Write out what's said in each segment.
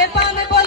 nie pan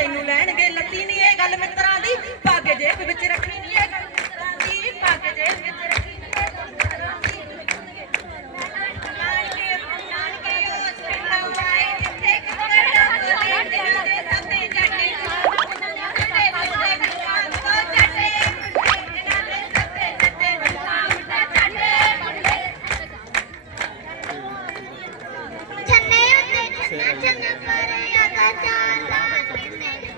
ਤੈਨੂੰ ਲੈਣਗੇ ਲੱਤੀ ਨਹੀਂ ਇਹ ਗੱਲ ਮਿੱਤਰਾਂ ਦੀ ਪਾ ਕੇ ਜੇਬ ਵਿੱਚ ਰੱਖੀ ਨਹੀਂ ਇਹ ਗੱਲ ਮਿੱਤਰਾਂ ਦੀ ਪਾ ਜੇਬ ਵਿੱਚ ਰੱਖੀ ਨਹੀਂ ਇਹ Thank you.